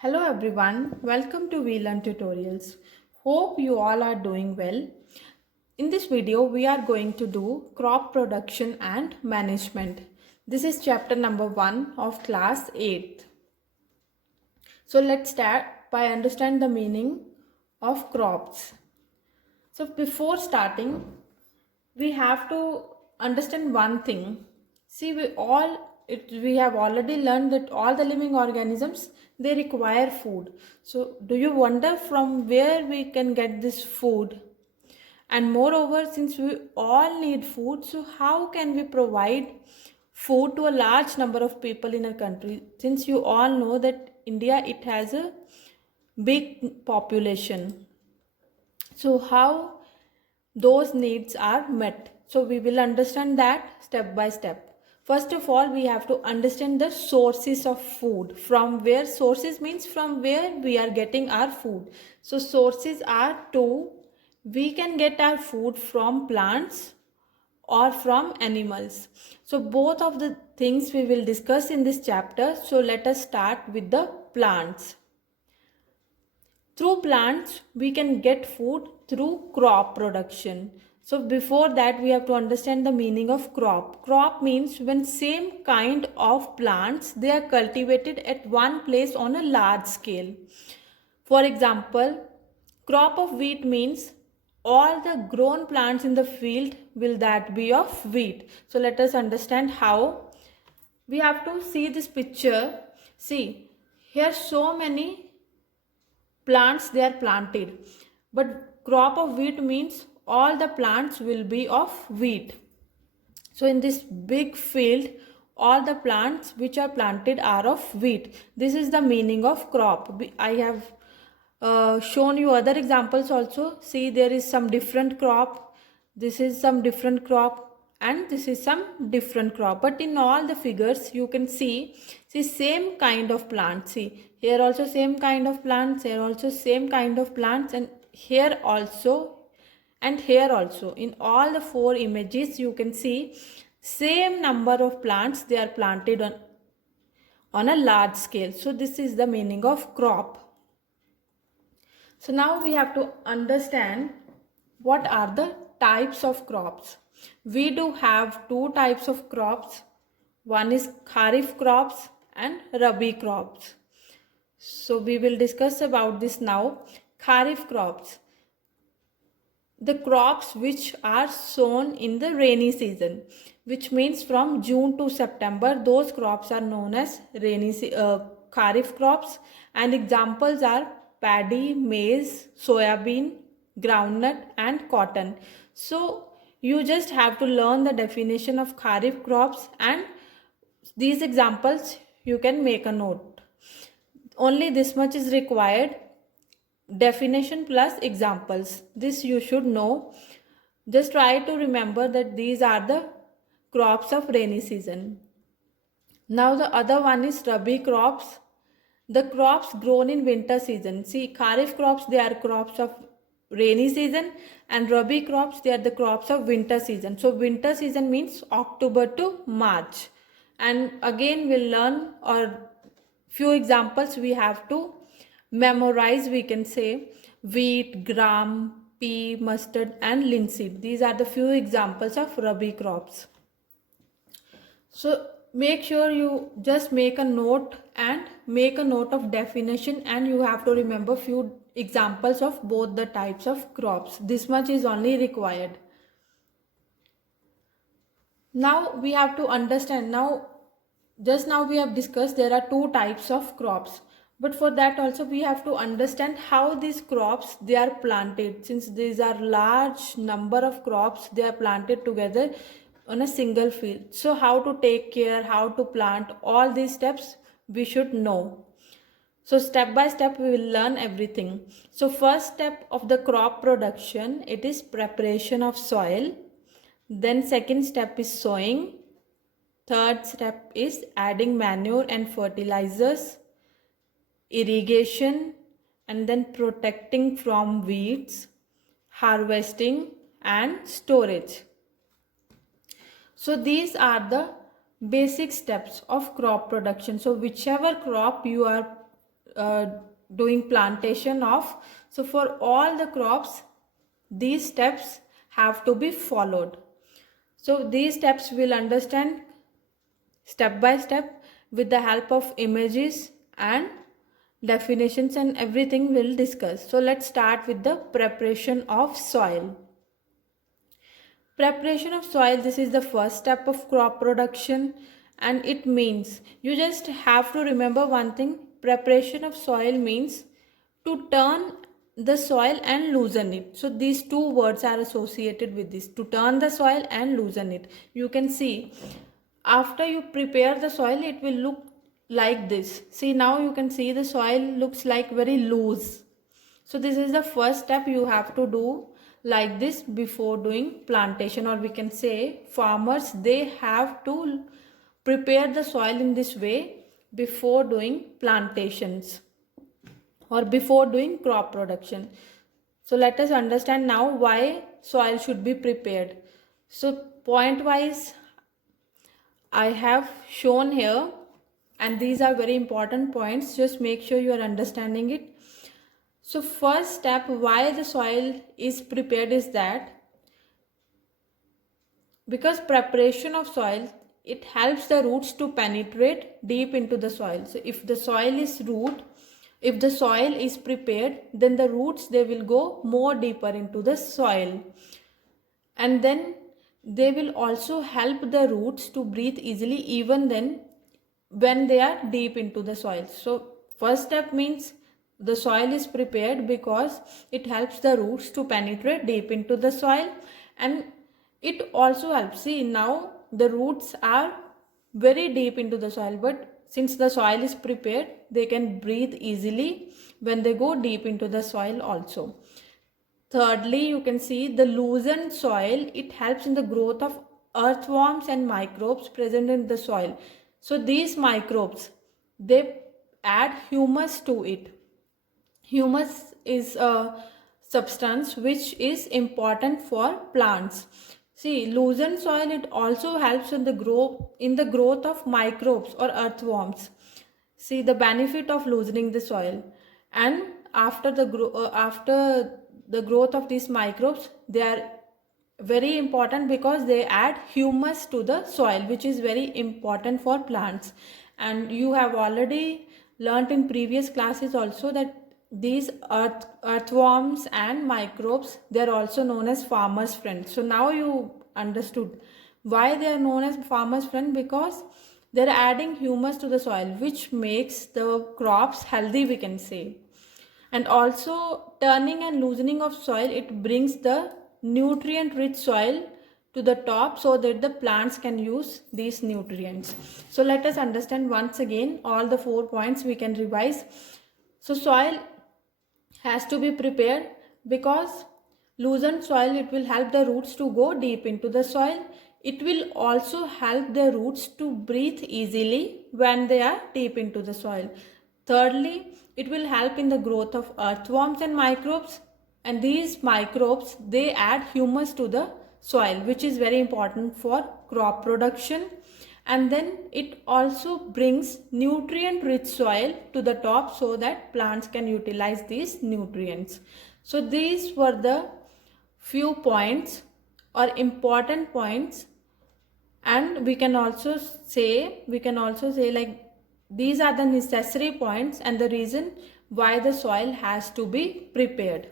Hello everyone, welcome to We Learn Tutorials. Hope you all are doing well. In this video, we are going to do crop production and management. This is chapter number 1 of class 8th. So let's start by understand the meaning of crops. So before starting, we have to understand one thing. See, we have already learned that all the living organisms, they require food. So do you wonder from where we can get this food? And moreover, since we all need food, so how can we provide food to a large number of people in a country? Since you all know that India, it has a big population. So how those needs are met? So we will understand that step by step. First of all, we have to understand the sources of food. From where? Sources means from where we are getting our food. So sources are two. We can get our food from plants or from animals. So both of the things we will discuss in this chapter. So let us start with the plants. Through plants, we can get food through crop production. So before that, we have to understand the meaning of crop. Crop means when same kind of plants, they are cultivated at one place on a large scale. For example, crop of wheat means all the grown plants in the field will that be of wheat. So let us understand how. We have to see this picture. See, here so many plants they are planted, but crop of wheat means all the plants will be of wheat. So in this big field, all the plants which are planted are of wheat. This is the meaning of crop. I have shown you other examples also. See, there is some different crop, this is some different crop, and this is some different crop, but in all the figures you can see same kind of plant. See, here also same kind of plants, here also same kind of plants, and here also and here also. In all the four images you can see same number of plants they are planted on a large scale. So this is the meaning of crop. So now we have to understand what are the types of crops. We do have two types of crops. One is kharif crops and rabi crops. So we will discuss about this now. Kharif crops, the crops which are sown in the rainy season, which means from June to September, those crops are known as kharif crops, and examples are paddy, maize, soybean, groundnut and cotton. So you just have to learn the definition of kharif crops, and these examples you can make a note. Only this much is required, definition plus examples. This you should know. Just try to remember that these are the crops of rainy season. Now the other one is rabi crops, the crops grown in winter season. See, kharif crops, they are crops of rainy season, and rabi crops, they are the crops of winter season. So winter season means October to March. And again we'll learn, or few examples we have to memorize. We can say wheat, gram, pea, mustard and linseed. These are the few examples of rabi crops. So make sure you just make a note and make a note of definition, and you have to remember few examples of both the types of crops. This much is only required. Now we have to understand. Just now we have discussed there are two types of crops, but for that also we have to understand how these crops they are planted. Since these are large number of crops, they are planted together on a single field. So how to take care, how to plant, all these steps we should know. So step by step we will learn everything. So first step of the crop production, it is preparation of soil. Then second step is sowing. Third step is adding manure and fertilizers, irrigation, and then protecting from weeds, harvesting and storage. So these are the basic steps of crop production. So whichever crop you are uh, doing plantation of. So for all the crops, these steps have to be followed. So these steps we'll understand step by step with the help of images and definitions, and everything we'll discuss. So let's start with the preparation of soil. Preparation of soil, this is the first step of crop production, and it means you just have to remember one thing. Preparation of soil means to turn the soil and loosen it. So these two words are associated with this, to turn the soil and loosen it. You can see after you prepare the soil, it will look like this. See, now you can see the soil looks like very loose. So this is the first step you have to do like this before doing plantation, or we can say farmers, they have to prepare the soil in this way before doing plantations or before doing crop production. So let us understand now why soil should be prepared. So point wise I have shown here, and these are very important points. Just make sure you are understanding it. So first step why the soil is prepared is that because preparation of soil, it helps the roots to penetrate deep into the soil. So if the soil is prepared, then the roots, they will go more deeper into the soil, and then they will also help the roots to breathe easily even then when they are deep into the soil. So first step means the soil is prepared because it helps the roots to penetrate deep into the soil, and it also helps, see now the roots are very deep into the soil, but since the soil is prepared, they can breathe easily when they go deep into the soil also. Thirdly, you can see the loosened soil, it helps in the growth of earthworms and microbes present in the soil. So these microbes, they add humus to it. Humus is a substance which is important for plants. See, loosened soil, it also helps in the growth of microbes or earthworms. See the benefit of loosening the soil, and after the growth of these microbes, they are very important because they add humus to the soil, which is very important for plants. And you have already learnt in previous classes also that these earthworms and microbes, they are also known as farmers friends. So now you understood why they are known as farmers friend, because they are adding humus to the soil, which makes the crops healthy, we can say. And also turning and loosening of soil, it brings the nutrient rich soil to the top so that the plants can use these nutrients. So let us understand once again all the 4 points we can revise. So soil has to be prepared because loosened soil, it will help the roots to go deep into the soil. It will also help the roots to breathe easily when they are deep into the soil. Thirdly, it will help in the growth of earthworms and microbes, and these microbes, they add humus to the soil, which is very important for crop production. And then it also brings nutrient rich soil to the top so that plants can utilize these nutrients. So these were the few points or important points, and we can also say like these are the necessary points and the reason why the soil has to be prepared.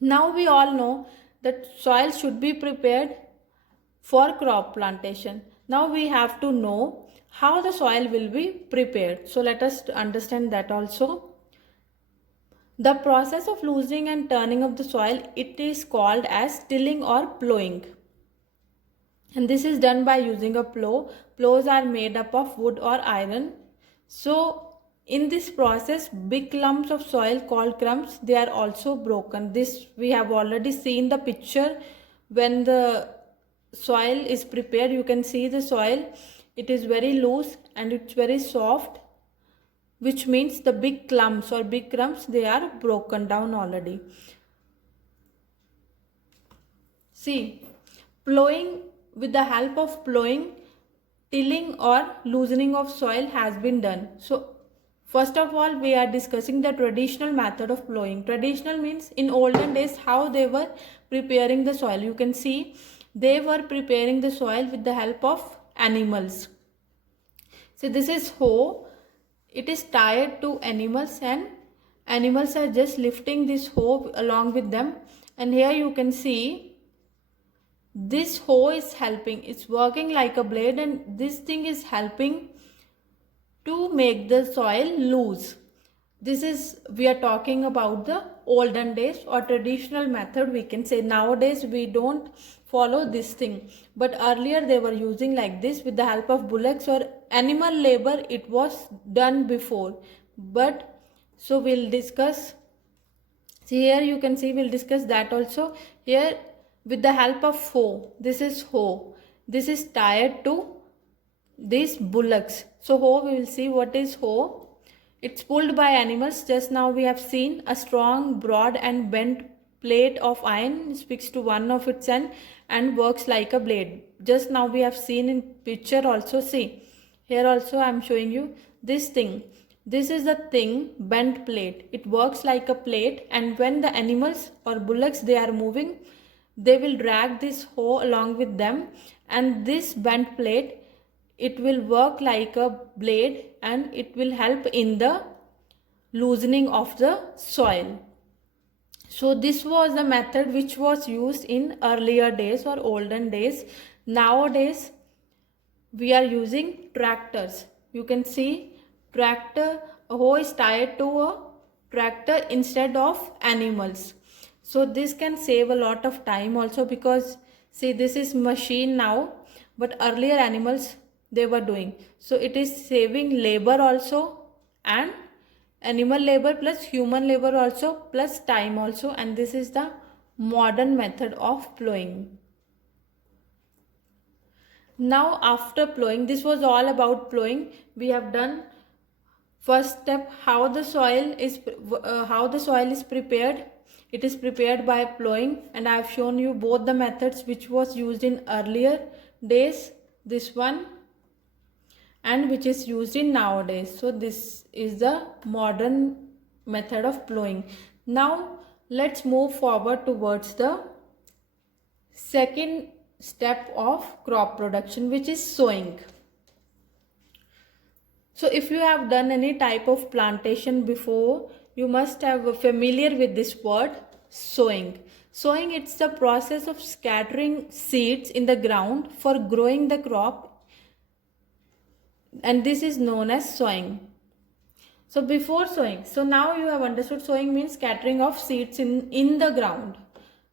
Now we all know that soil should be prepared for crop plantation. Now we have to know how the soil will be prepared. So let us understand that also. The process of loosening and turning of the soil, it is called as tilling or plowing. And this is done by using a plow. Plows are made up of wood or iron. So in this process, big clumps of soil called crumbs, they are also broken. This we have already seen the picture. When the soil is prepared, you can see the soil, it is very loose and it's very soft, which means the big clumps or big crumbs, they are broken down already. See, plowing, with the help of plowing, tilling or loosening of soil has been done. So First of all, we are discussing the traditional method of plowing. Traditional means in olden days how they were preparing the soil. You can see they were preparing the soil with the help of animals. So this is hoe. It is tied to animals and animals are just lifting this hoe along with them. And here you can see this hoe is helping. It's working like a blade and this thing is helping to make the soil loose. This is, we are talking about the olden days or traditional method, we can say. Nowadays we don't follow this thing, but earlier they were using like this with the help of bullocks or animal labor. It was done before, but so we'll discuss. See, here you can see we'll discuss that also. Here with the help of hoe, this is hoe, this is tied to these bullocks. So hoe, we will see what is hoe. It's pulled by animals. Just now we have seen a strong, broad and bent plate of iron sticks to one of its end and works like a blade. Just now we have seen in picture also. See, here also I am showing you this thing. This is the thing, bent plate. It works like a plate, and when the animals or bullocks they are moving, they will drag this hoe along with them, and this bent plate, it will work like a blade and it will help in the loosening of the soil. So this was the method which was used in earlier days or olden days. Nowadays we are using tractors. You can see tractor, a hoe is tied to a tractor instead of animals. So this can save a lot of time also, because see, this is machine now, but earlier animals they were doing. So it is saving labor also, and animal labor plus human labor also plus time also, and this is the modern method of plowing. Now after plowing, this was all about plowing. We have done first step, how the soil is prepared. It is prepared by plowing, and I have shown you both the methods which was used in earlier days, this one, and which is used in nowadays. So this is the modern method of plowing. Now let's move forward towards the second step of crop production, which is sowing. So if you have done any type of plantation before, you must have familiar with this word, sowing. Sowing, it's the process of scattering seeds in the ground for growing the crop, and this is known as sowing. So before sowing, so now you have understood sowing means scattering of seeds in the ground.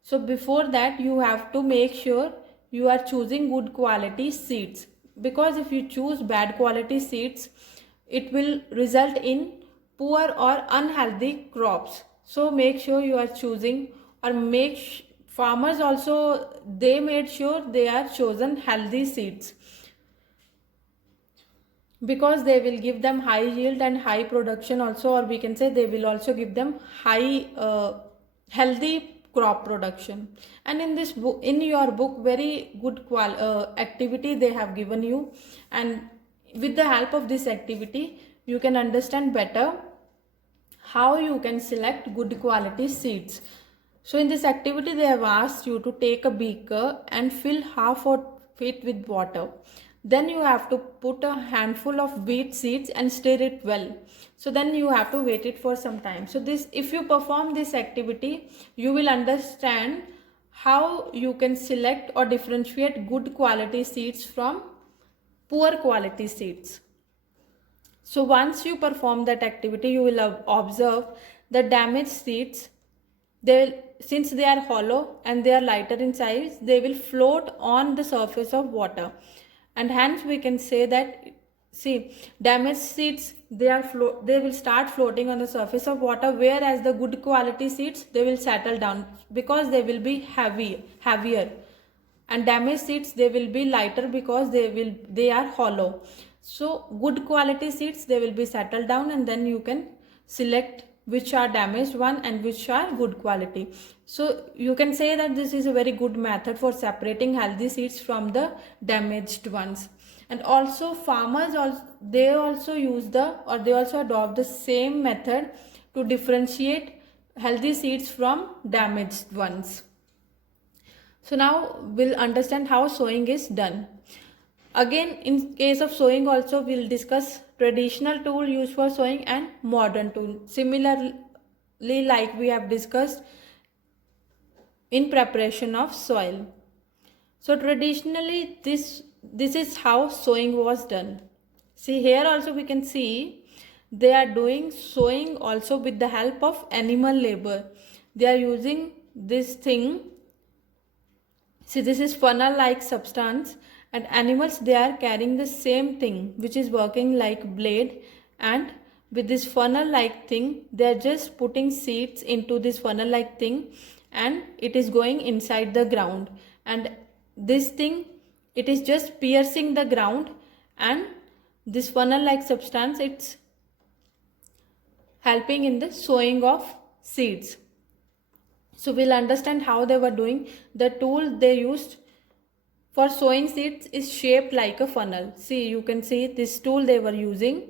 So before that, you have to make sure you are choosing good quality seeds, because if you choose bad quality seeds, it will result in poor or unhealthy crops. So make sure you are choosing, or farmers also, they made sure they are chosen healthy seeds, because they will give them high yield and high production also, or we can say they will also give them high healthy crop production. And in this book, in your book, very good activity they have given you, and with the help of this activity you can understand better how you can select good quality seeds. So in this activity they have asked you to take a beaker and fill half of it with water. Then you have to put a handful of wheat seeds and stir it well. So then you have to wait it for some time. So this, if you perform this activity, you will understand how you can select or differentiate good quality seeds from poor quality seeds. So once you perform that activity, you will observe the damaged seeds. Since they are hollow and they are lighter in size, they will float on the surface of water, and hence we can say that, see, damaged seeds, they will start floating on the surface of water, whereas the good quality seeds, they will settle down because they will be heavier, and damaged seeds, they will be lighter because they are hollow. So good quality seeds, they will be settled down, and then you can select which are damaged one and which are good quality. So you can say that this is a very good method for separating healthy seeds from the damaged ones. And also farmers also, they also use the, or they also adopt the same method to differentiate healthy seeds from damaged ones. So now we'll understand how sowing is done. Again, in case of sowing also, we'll discuss traditional tool used for sowing and modern tool. Similarly, like we have discussed in preparation of soil. So traditionally, this is how sowing was done. See, here also we can see they are doing sowing also with the help of animal labor. They are using this thing. See, this is funnel like substance, and animals, they are carrying the same thing which is working like blade, and with this funnel like thing they are just putting seeds into this funnel like thing, and it is going inside the ground, and this thing, it is just piercing the ground, and this funnel like substance, it's helping in the sowing of seeds. So we'll understand how they were doing. The tool they used for sowing seeds is shaped like a funnel. See, you can see this tool they were using.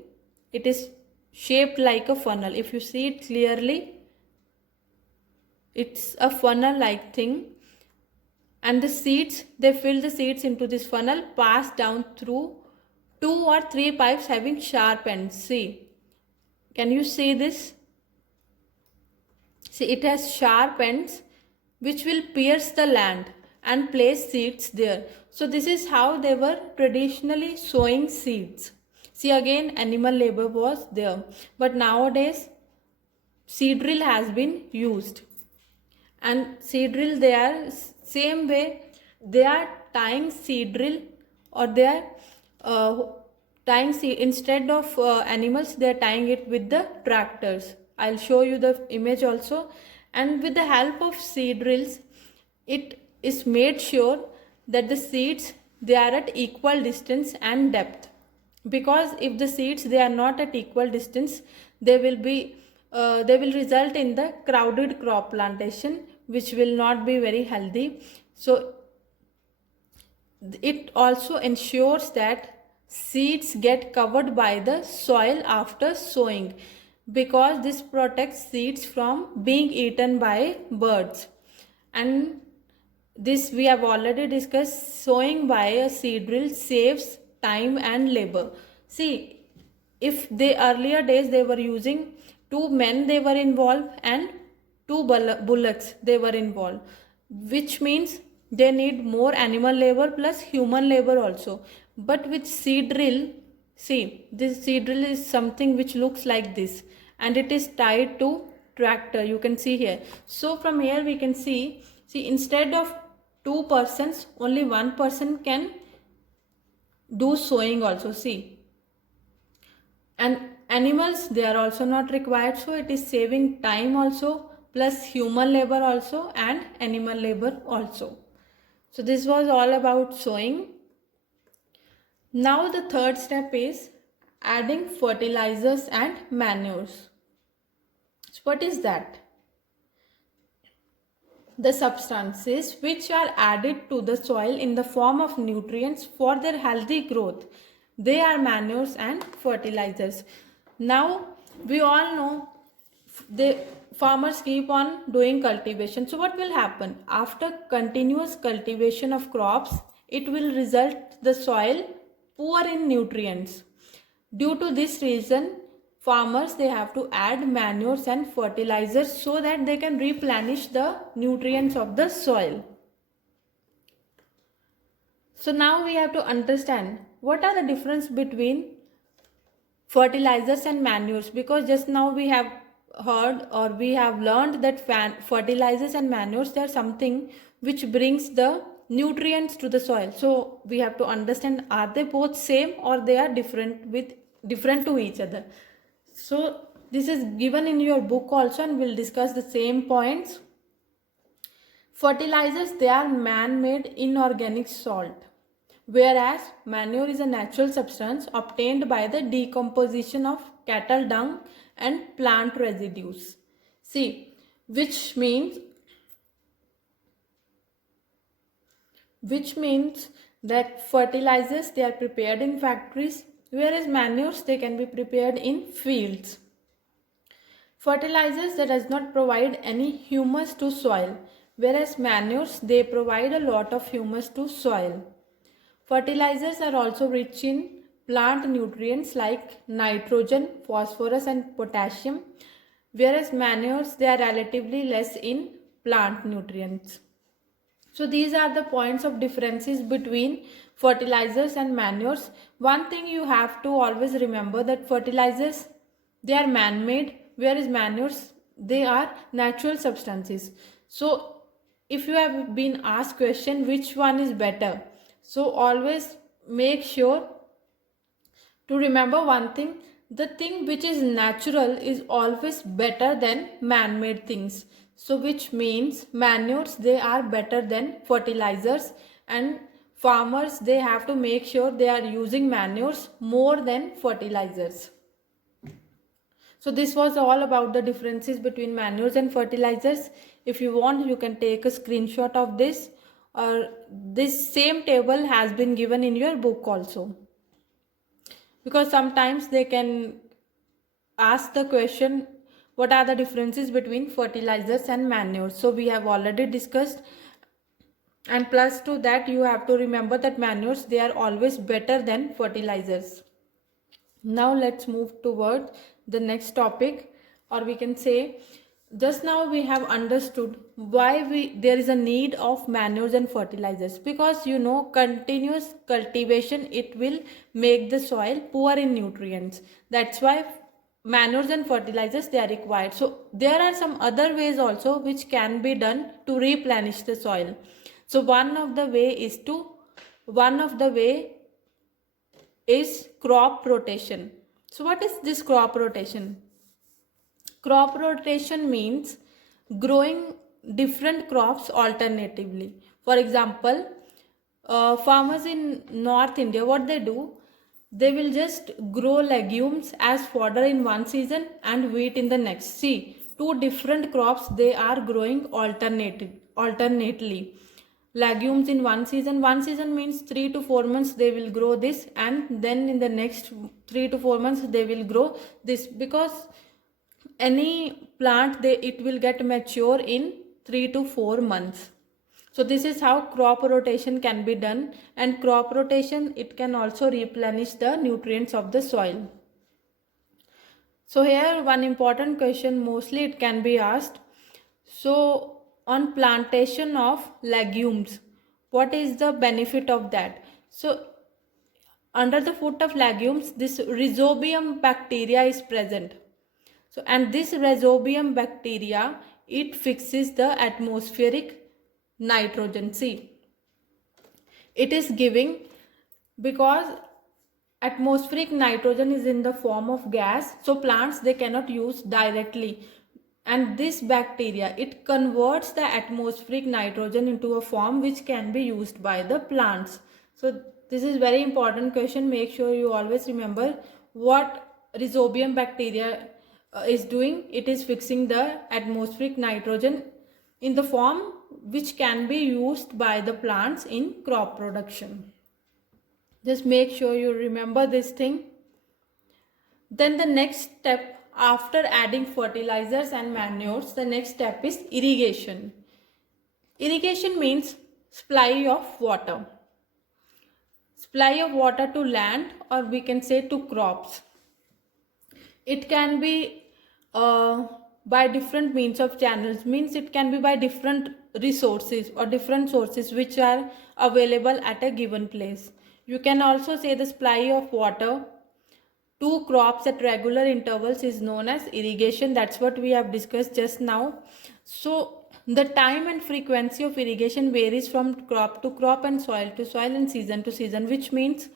It is shaped like a funnel. If you see it clearly, it's a funnel like thing. And the seeds, they fill the seeds into this funnel, pass down through 2 or 3 pipes having sharp ends. See, can you see this? See, it has sharp ends which will pierce the land and place seeds there. So this is how they were traditionally sowing seeds. See, again animal labor was there, but nowadays seed drill has been used. And seed drill, they are same way, they are tying seed drill, or they are tying seed, instead of animals, they are tying it with the tractors. I'll show you the image also. And with the help of seed drills, it is made sure that the seeds, they are at equal distance and depth. Because if the seeds, they are not at equal distance, they will result in the crowded crop plantation, which will not be very healthy. So it also ensures that seeds get covered by the soil after sowing, because this protects seeds from being eaten by birds. And this we have already discussed. Sowing by a seed drill saves time and labor. See, if the earlier days they were using 2 men, they were involved, and 2 bullocks they were involved, which means they need more animal labor plus human labor also. But with seed drill, see, this seed drill is something which looks like this, and it is tied to tractor, you can see here. So from here we can see, instead of 2 persons, only 1 person can do sowing also. See, and animals, they are also not required, so it is saving time also, plus human labor also, and animal labor also. So this was all about sowing. Now the third step is adding fertilizers and manures. So what is that? The substances which are added to the soil in the form of nutrients for their healthy growth, they are manures and fertilizers. Now we all know the farmers keep on doing cultivation. So what will happen after continuous cultivation of crops? It will result the soil poor in nutrients. Due to this reason, farmers, they have to add manures and fertilizers so that they can replenish the nutrients of the soil. So now we have to understand what are the difference between fertilizers and manures, because just now we have heard, or we have learned, that fertilizers and manures, they are something which brings the nutrients to the soil. So we have to understand, are they both same or they are different to each other. So this is given in your book also, and we'll discuss the same points. Fertilizers, they are man-made inorganic salt, whereas manure is a natural substance obtained by the decomposition of cattle dung and plant residues. See, which means that fertilizers, they are prepared in factories, whereas manures, they can be prepared in fields. Fertilizers, that does not provide any humus to soil, whereas manures, they provide a lot of humus to soil. Fertilizers are also rich in plant nutrients like nitrogen, phosphorus and potassium, whereas manures, they are relatively less in plant nutrients. So these are the points of differences between fertilizers and manures. One thing you have to always remember, that fertilizers, they are man-made, whereas manures, they are natural substances. So if you have been asked question which one is better, so always make sure to remember one thing, the thing which is natural is always better than man-made things. So which means manures, they are better than fertilizers, and farmers, they have to make sure they are using manures more than fertilizers. So this was all about the differences between manures and fertilizers. If you want, you can take a screenshot of this, or this same table has been given in your book also, because sometimes they can ask the question, what are the differences between fertilizers and manures? So we have already discussed, and plus to that you have to remember that manures, they are always better than fertilizers. Now let's move toward the next topic, or we can say, just now we have understood why there is a need of manures and fertilizers, because continuous cultivation, it will make the soil poor in nutrients. That's why manures and fertilizers, they are required. So there are some other ways also which can be done to replenish the soil. So one of the way is crop rotation. So what is this crop rotation? Crop rotation means growing different crops alternatively. For example, farmers in North India, what they do, they will just grow legumes as fodder in one season and wheat in the next. See, two different crops, they are growing alternately. Legumes in one season means 3 to 4 months they will grow this, and then in the next 3 to 4 months they will grow this, because any plant, it will get mature in 3 to 4 months. So this is how crop rotation can be done, and crop rotation, it can also replenish the nutrients of the soil. So here one important question, mostly it can be asked. So on plantation of legumes, what is the benefit of that? So under the foot of legumes, this rhizobium bacteria is present. So, and this rhizobium bacteria, it fixes the atmospheric nitrogen. See, it is giving, because atmospheric nitrogen is in the form of gas, so plants, they cannot use directly, and this bacteria, it converts the atmospheric nitrogen into a form which can be used by the plants. So this is very important question. Make sure you always remember what rhizobium bacteria is doing. It is fixing the atmospheric nitrogen in the form which can be used by the plants in crop production. Just make sure you remember this thing. Then the next step, after adding fertilizers and manures, the next step is irrigation. Irrigation means supply of water. Supply of water to land, or we can say to crops. It can be by different means of channels, means it can be by different resources or different sources which are available at a given place. You can also say the supply of water to crops at regular intervals is known as irrigation. That's what we have discussed just now. So the time and frequency of irrigation varies from crop to crop and soil to soil and season to season, which means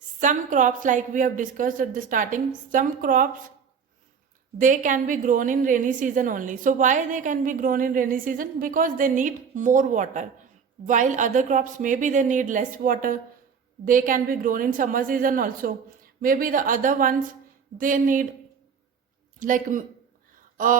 some crops, like we have discussed at the starting, some crops, they can be grown in rainy season only. So why they can be grown in rainy season? Because they need more water, while other crops, maybe they need less water. They can be grown in summer season also. Maybe the other ones, they need like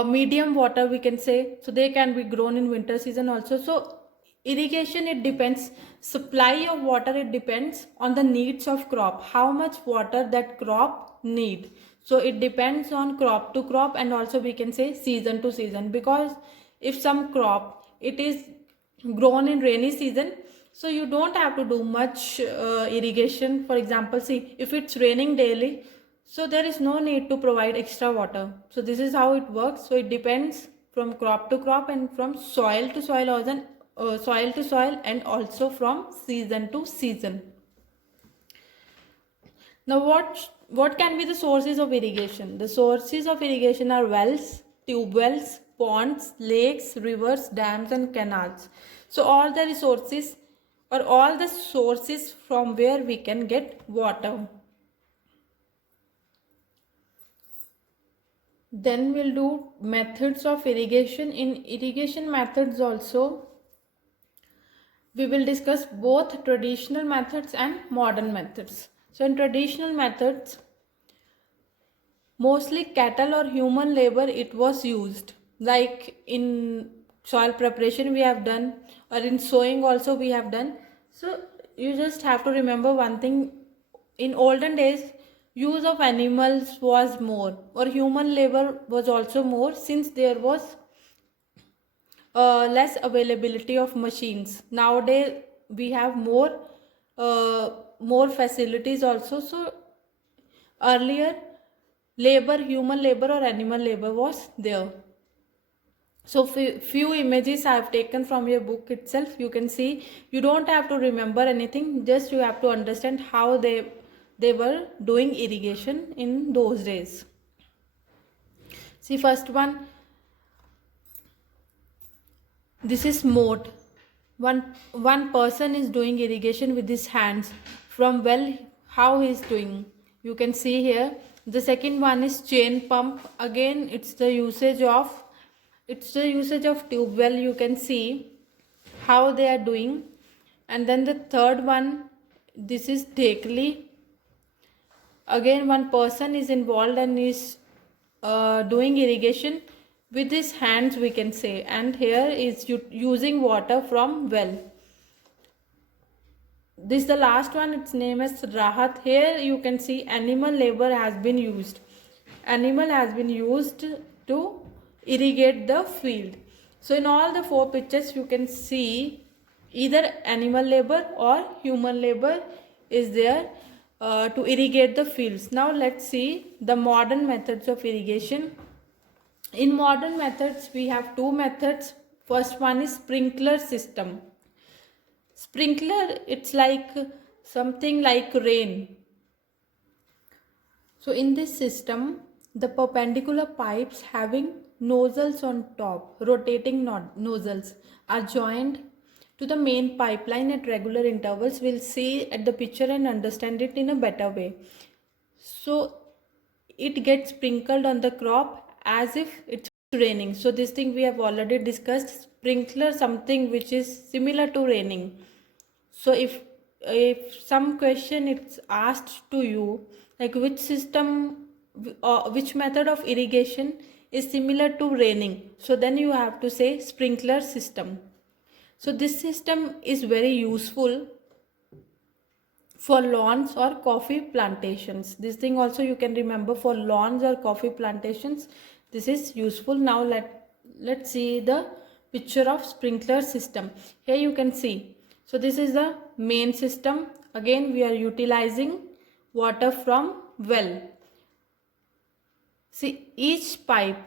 medium water, we can say, so they can be grown in winter season also. So Irrigation, it depends. Supply of water, it depends on the needs of crop. How much water that crop need. So it depends on crop to crop, and also we can say season to season, because if some crop it is grown in rainy season, so you don't have to do much irrigation. For example, see, if it's raining daily, so there is no need to provide extra water. So this is how it works. So it depends from crop to crop and from soil to soil, or soil to soil, and also from season to season. Now what can be the sources of irrigation? The sources of irrigation are wells, tube wells, ponds, lakes, rivers, dams and canals. So all the resources, or all the sources from where we can get water. Then we'll do methods of irrigation. In irrigation methods also, we will discuss both traditional methods and modern methods. So in traditional methods, mostly cattle or human labor it was used. Like in soil preparation we have done, or in sowing also we have done. So you just have to remember one thing. In olden days, use of animals was more, or human labor was also more, since there was less availability of machines. Nowadays we have more facilities also. So earlier, labor, human labor or animal labor was there. So few images I have taken from your book itself. You can see, you don't have to remember anything, just you have to understand how they were doing irrigation in those days. See, first one, this is moat. One person is doing irrigation with his hands from well. How he is doing, you can see here. The second one is chain pump. Again, it's the usage of tube well. You can see how they are doing. And then the third one, this is Dhekli. Again, one person is involved and is doing irrigation with his hands, we can say. And here is using water from well. This is the last one, its name is Rahat. Here you can see animal labor has been used. Animal has been used to irrigate the field. So in all the four pictures you can see either animal labor or human labor is there to irrigate the fields. Now let's see the modern methods of irrigation. In modern methods we have two methods. First one is sprinkler system. Sprinkler, it's like something like rain. So in this system, the perpendicular pipes having nozzles on top, rotating nozzles, are joined to the main pipeline at regular intervals. We'll see at the picture and understand it in a better way. So it gets sprinkled on the crop as if it's raining. So this thing we have already discussed. Sprinkler, something which is similar to raining. So if some question it's asked to you, like which system, which method of irrigation is similar to raining, so then you have to say sprinkler system. So this system is very useful for lawns or coffee plantations. This thing also you can remember, for lawns or coffee plantations this is useful. Now let's see the picture of sprinkler system. Here you can see, so this is the main system. Again we are utilizing water from well. See, each pipe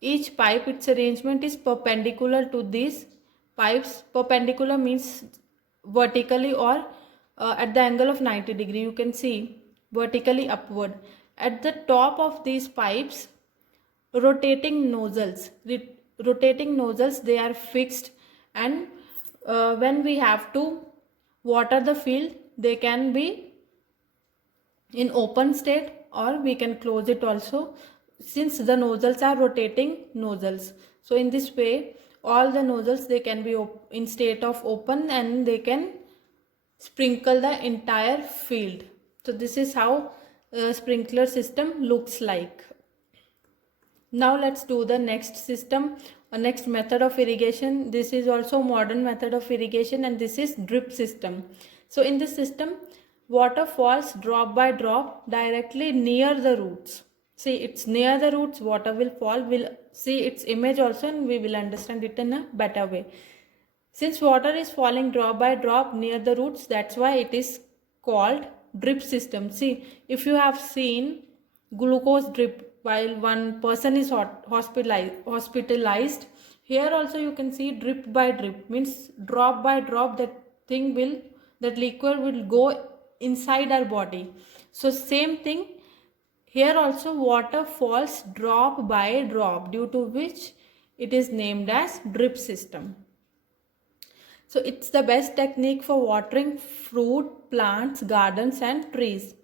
its arrangement is perpendicular to these pipes. Perpendicular means vertically or at the angle of 90 degree. You can see vertically upward. At the top of these pipes, rotating nozzles, they are fixed, and when we have to water the field, they can be in open state or we can close it also, since the nozzles are rotating nozzles. So in this way, all the nozzles, they can be in state of open and they can sprinkle the entire field. So this is how a sprinkler system looks like. Now let's do the next system, next method of irrigation. This is also modern method of irrigation, and this is drip system. So in this system, water falls drop by drop directly near the roots. See, it's near the roots, water will fall. We'll see its image also and we will understand it in a better way. Since water is falling drop by drop near the roots, that's why it is called drip system. See, if you have seen glucose drip while one person is hospitalized, here also you can see drip by drip, means drop by drop that liquid will go inside our body. So same thing, here also water falls drop by drop, due to which it is named as drip system. So it's the best technique for watering fruit, plants, gardens and trees.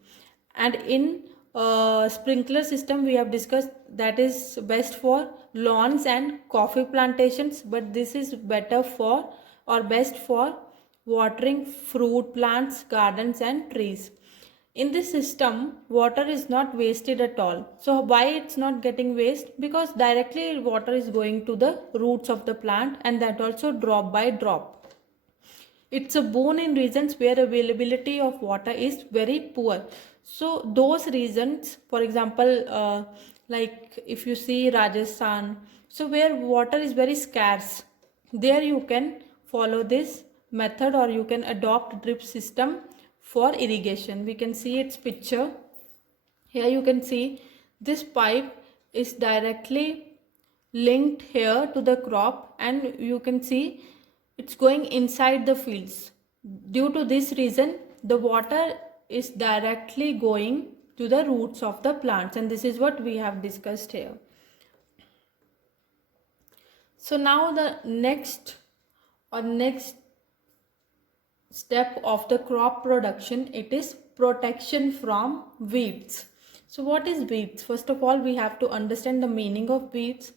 And in sprinkler system we have discussed that is best for lawns and coffee plantations, but this is better for or best for watering fruit, plants, gardens and trees. In this system, water is not wasted at all. So why it's not getting waste? Because directly water is going to the roots of the plant, and that also drop by drop. It's a boon in regions where availability of water is very poor. So those regions, for example, like if you see Rajasthan, so where water is very scarce, there you can follow this method or you can adopt drip system for irrigation. We can see its picture. Here you can see this pipe is directly linked here to the crop, and you can see it's going inside the fields. Due to this reason, the water is directly going to the roots of the plants, and this is what we have discussed here. So now the next step of the crop production, it is protection from weeds. So what is weeds? First of all, we have to understand the meaning of weeds.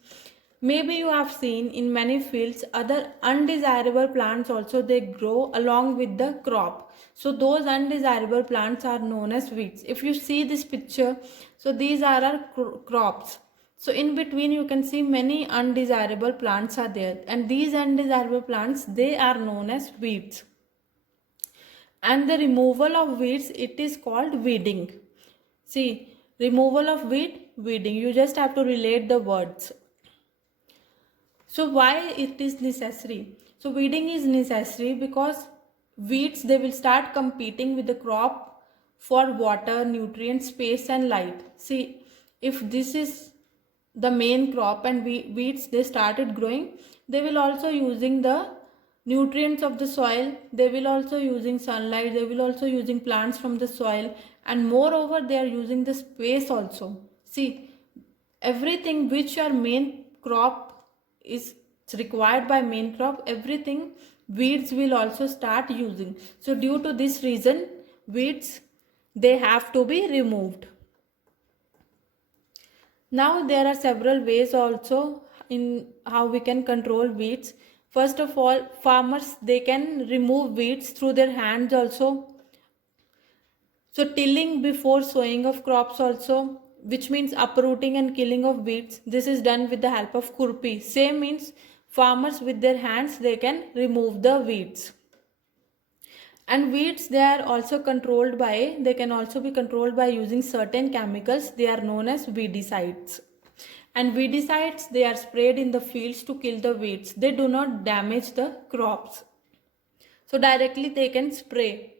Maybe you have seen in many fields other undesirable plants also, they grow along with the crop. So those undesirable plants are known as weeds. If you see this picture, so these are our crops. So in between you can see many undesirable plants are there, and these undesirable plants, they are known as weeds. And the removal of weeds, it is called weeding. See, removal of weeding. You just have to relate the words. So why it is necessary? So weeding is necessary because weeds, they will start competing with the crop for water, nutrients, space and light. See, if this is the main crop and weeds, they started growing, they will also using the nutrients of the soil, they will also using sunlight, they will also using plants from the soil, and moreover they are using the space also. See, everything which your main crop is required by main crop, everything weeds will also start using. So due to this reason, weeds, they have to be removed. Now there are several ways also in how we can control weeds. First of all, farmers, they can remove weeds through their hands also. So tilling before sowing of crops also, which means uprooting and killing of weeds, this is done with the help of kurpi. Same means farmers with their hands, they can remove the weeds. And weeds, they are also controlled by, they can also be controlled by using certain chemicals. They are known as weedicides. And weedicides, they are sprayed in the fields to kill the weeds. They do not damage the crops. So directly they can spray.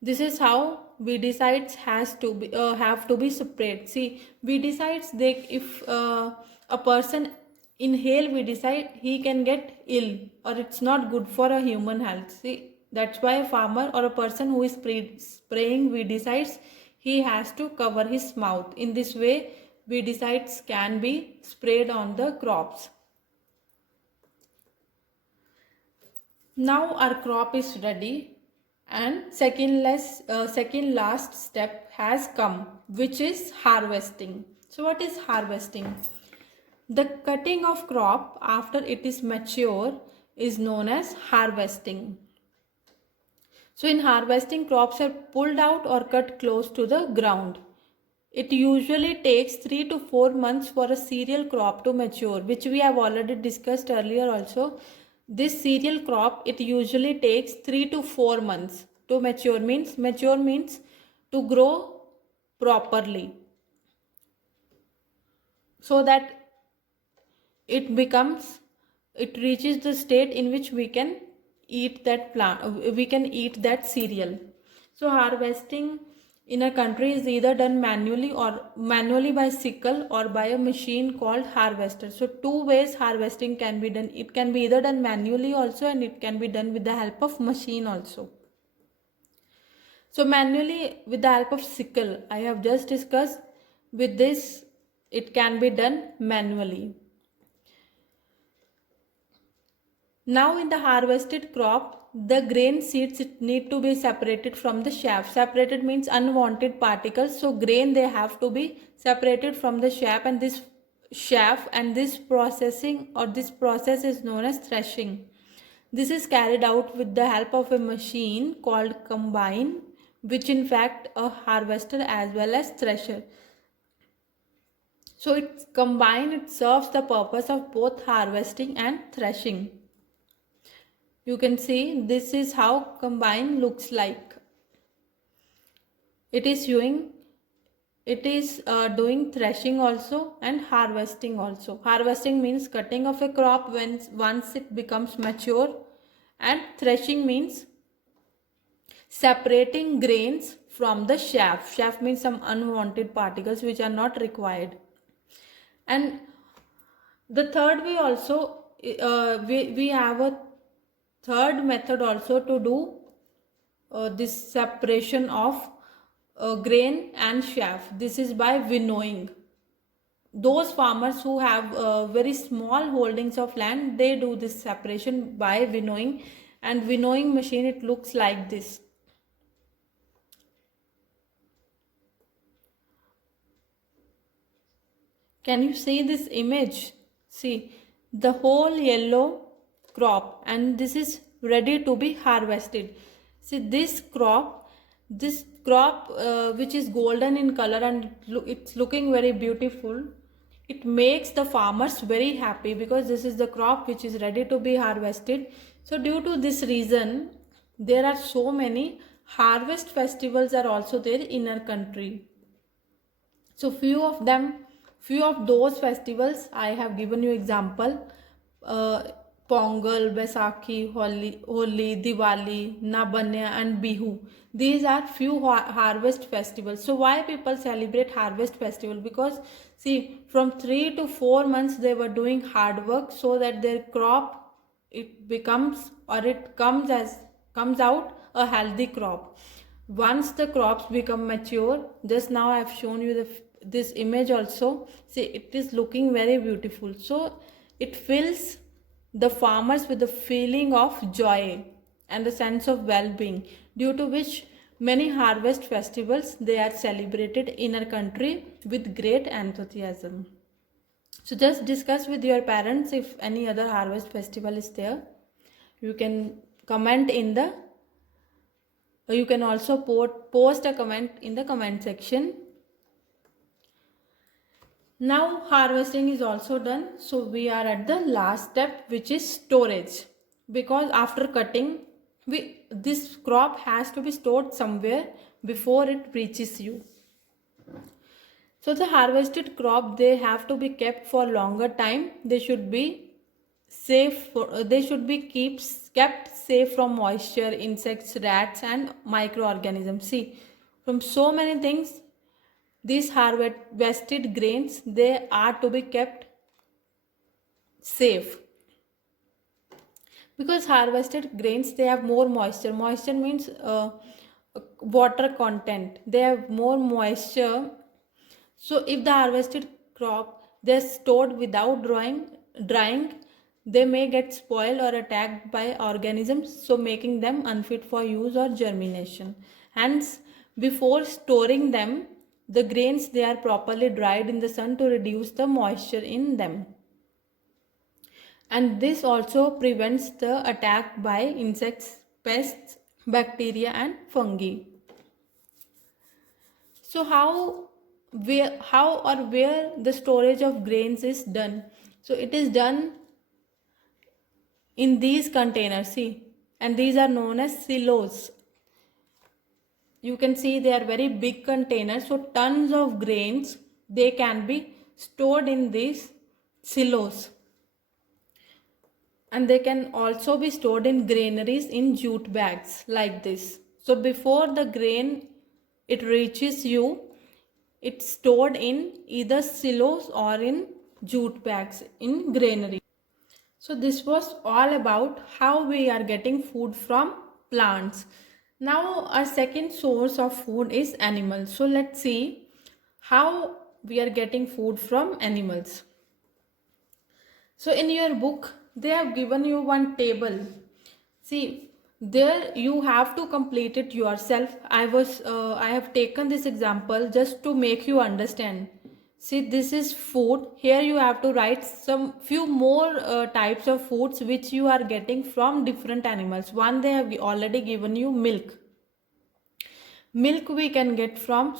This is how weedicides have to be sprayed. See, weedicides, if a person inhale weedicide, he can get ill, or it's not good for a human health. See, that's why a farmer or a person who is spraying weedicides, he has to cover his mouth. In this way, weedicides can be sprayed on the crops. Now our crop is ready, and second last step has come, which is harvesting. So what is harvesting? The cutting of crop after it is mature is known as harvesting. So in harvesting, crops are pulled out or cut close to the ground. It usually takes 3 to 4 months for a cereal crop to mature, which we have already discussed earlier also. This cereal crop, it usually takes 3 to 4 months to mature. Mature means to grow properly, so that it reaches the state in which we can eat that plant, we can eat that cereal. So harvesting in a country is either done manually by sickle or by a machine called harvester. So two ways harvesting can be done. It can be either done manually also, and it can be done with the help of machine also. So manually with the help of sickle, I have just discussed. With this, it can be done manually. Now in the harvested crop, the grain seeds need to be separated from the chaff. Separated means unwanted particles. So grain, they have to be separated from the chaff, and this processing or this process is known as threshing. This is carried out with the help of a machine called combine, which in fact a harvester as well as thresher. So it serves the purpose of both harvesting and threshing. You can see this is how combine looks like. It is doing threshing also and harvesting also. Harvesting means cutting of a crop once it becomes mature, and threshing means separating grains from the chaff. Chaff means some unwanted particles which are not required. And the third way also, we have a third method also to do this separation of grain and chaff. This is by winnowing. Those farmers who have very small holdings of land, they do this separation by winnowing, and winnowing machine, it looks like this. Can you see this image? See the whole yellow crop, and this is ready to be harvested. See this crop which is golden in color, and it's looking very beautiful. It makes the farmers very happy because this is the crop which is ready to be harvested. So due to this reason, there are so many harvest festivals are also there in our country. So few of those festivals I have given you example. Pongal, Baisakhi, Holi, Diwali, Nabanya and Bihu. These are few harvest festivals. So why people celebrate harvest festival? Because see, from 3 to 4 months they were doing hard work so that their crop, it becomes, or it comes out a healthy crop. Once the crops become mature, just now I have shown you this image also. See, it is looking very beautiful. So it fills the farmers with a feeling of joy and a sense of well-being, due to which many harvest festivals, they are celebrated in our country with great enthusiasm. So just discuss with your parents if any other harvest festival is there. You can comment in the, you can also post a comment in the comment section. Now harvesting is also done, so we are at the last step, which is storage. Because after cutting, this crop has to be stored somewhere before it reaches you. So the harvested crop, they have to be kept for longer time. They should be kept safe from moisture, insects, rats and microorganisms. See, from so many things, these harvested grains, they are to be kept safe, because harvested grains, they have more moisture. Moisture means water content. They have more moisture. So if the harvested crop, they're stored without drying, they may get spoiled or attacked by organisms, so making them unfit for use or germination. Hence, before storing them, the grains, they are properly dried in the sun to reduce the moisture in them. And this also prevents the attack by insects, pests, bacteria and fungi. So how where the storage of grains is done. So it is done in these containers, see, and these are known as silos. You can see they are very big containers, so tons of grains, they can be stored in these silos, and they can also be stored in granaries in jute bags like this. So before the grain it reaches you, it's stored in either silos or in jute bags in granary. So this was all about how we are getting food from plants. Now our second source of food is animals. So let's see how we are getting food from animals. So in your book they have given you one table. See, there you have to complete it yourself. I have taken this example just to make you understand. See, this is food. Here you have to write some few more types of foods which you are getting from different animals. One, they have already given you milk. Milk we can get from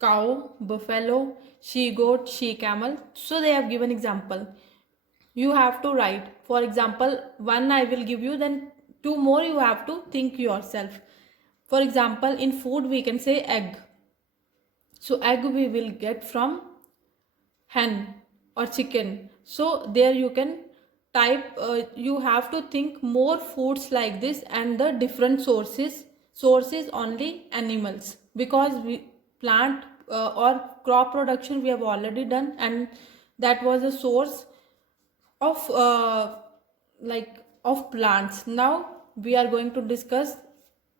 cow, buffalo, she goat, she camel. So they have given example. You have to write. For example, one I will give you, then two more you have to think yourself. For example, in food we can say egg. So egg we will get from hen or chicken. So there you can type, you have to think more foods like this, and the different sources only animals, because we plant or crop production we have already done, and that was a source of of plants. Now we are going to discuss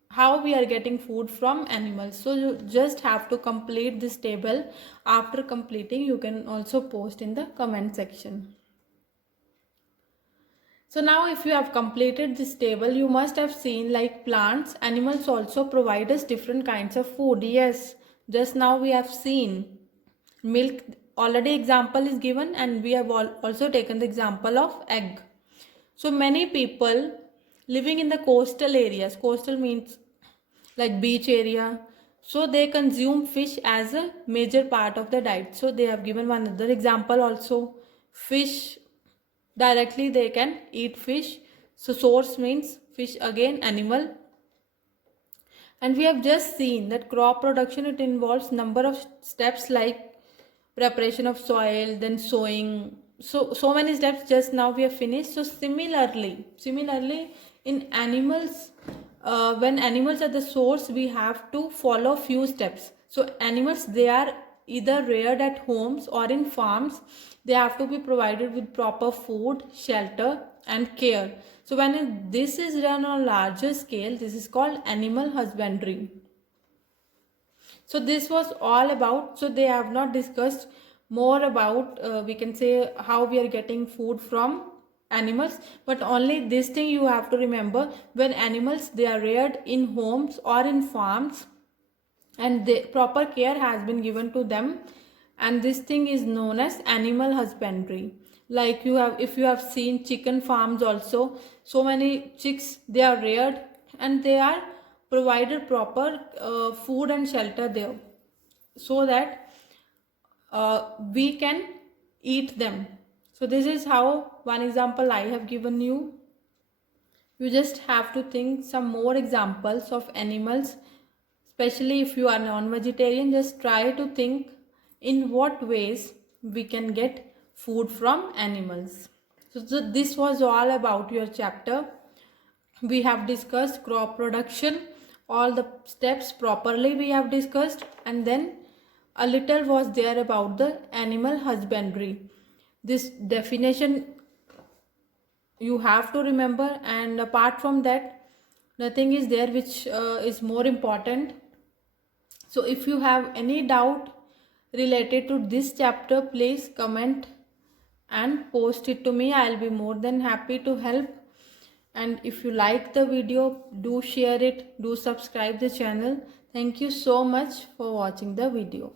how we are getting food from animals. So you just have to complete this table. After completing, you can also post in the comment section. So now if you have completed this table, you must have seen like plants, animals also provide us different kinds of food. Yes, just now we have seen milk, already example is given, and we have also taken the example of egg. So many people living in the coastal areas, coastal means like beach area, so they consume fish as a major part of the diet. So they have given one other example also, fish, directly they can eat fish. So source means fish, again animal. And we have just seen that crop production, it involves number of steps like preparation of soil, then sowing, so many steps. Just now we have finished. So similarly in animals, when animals are the source, we have to follow few steps. So animals, they are either reared at homes or in farms. They have to be provided with proper food, shelter and care. So when this is done on a larger scale, this is called animal husbandry. So this was all about, so they have not discussed more about we can say how we are getting food from animals, but only this thing you have to remember: when animals, they are reared in homes or in farms, and the proper care has been given to them, and this thing is known as animal husbandry. Like you have, if you have seen chicken farms also, so many chicks, they are reared and they are provided proper food and shelter there, so that we can eat them. So this is how one example I have given you. You just have to think some more examples of animals, especially if you are non-vegetarian. Just try to think in what ways we can get food from animals. So this was all about your chapter. We have discussed crop production, all the steps properly we have discussed, and then a little was there about the animal husbandry. This definition you have to remember, and apart from that, nothing is there which is more important. So if you have any doubt related to this chapter, please comment and post it to me. I'll be more than happy to help. And if you like the video, do share it, do subscribe the channel. Thank you so much for watching the video.